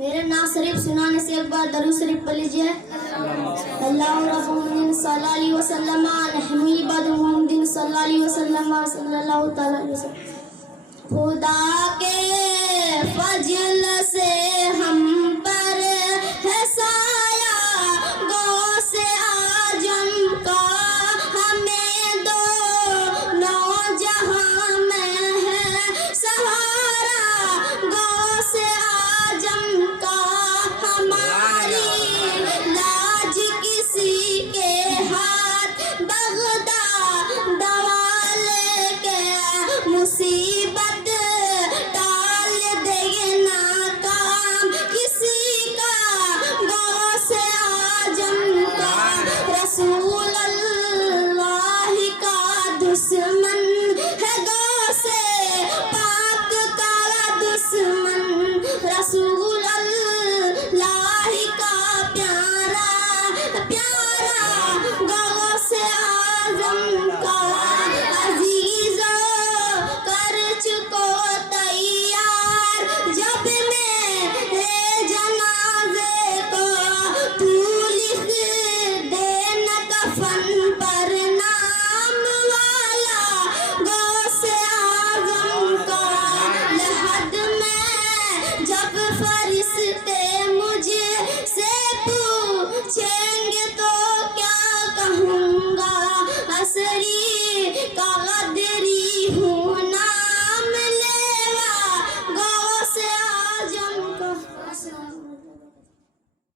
मेरा नाम शरीफ सुनाने से एक बार दरूद शरीफ पढ़ लीजिए। अल्लाह रब्बुल सल्लल्लाहु अलैहि वसल्लम नहमी बाद मुहम्मदिन सल्लल्लाहु अलैहि वसल्लम सल्लल्लाहु तआला अलैहि वसल्लम। खुदा के फजल से हम पर है साया गौसे आजम का, हमें दो नौजहां में है सहारा गौसे आजम का। हमारी लाज किसी के हाथ बगदा दवा लेके मुसीबत टाल देंगे ना काम किसी का गौसे आजम का। रसूल अल्लाह का दुश्मन है गौसे पाक का दुश्मन। रसूल